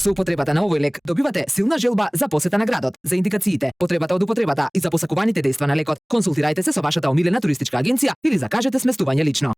Со употребата на овој лек добивате силна желба за посета на градот. За индикациите, потребата од употребата и за посакуваните дејства на лекот, консултирајте се со вашата омилена туристичка агенција или закажете сместување лично.